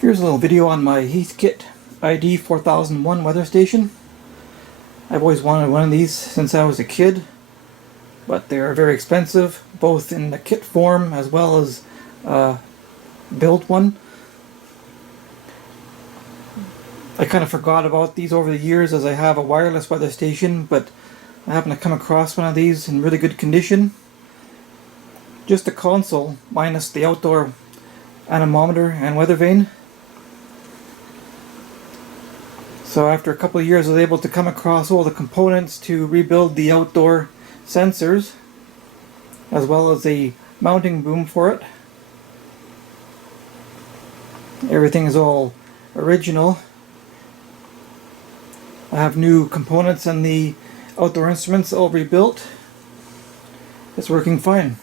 Here's a little video on my Heathkit ID 4001 weather station. I've always wanted one of these since I was a kid, but they're very expensive, both in the kit form as well as build one. I kind of forgot about these over the years as I have a wireless weather station, but I happened to come across one of these in really good condition. Just the console minus the outdoor anemometer and weather vane. So after a couple of years I was able to come across all the components to rebuild the outdoor sensors, as well as a mounting boom for it. Everything is all original. I have new components and the outdoor instruments all rebuilt. It's working fine.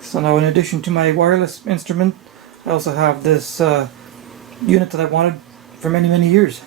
So now, in addition to my wireless instrument, I also have this unit that I wanted for many years.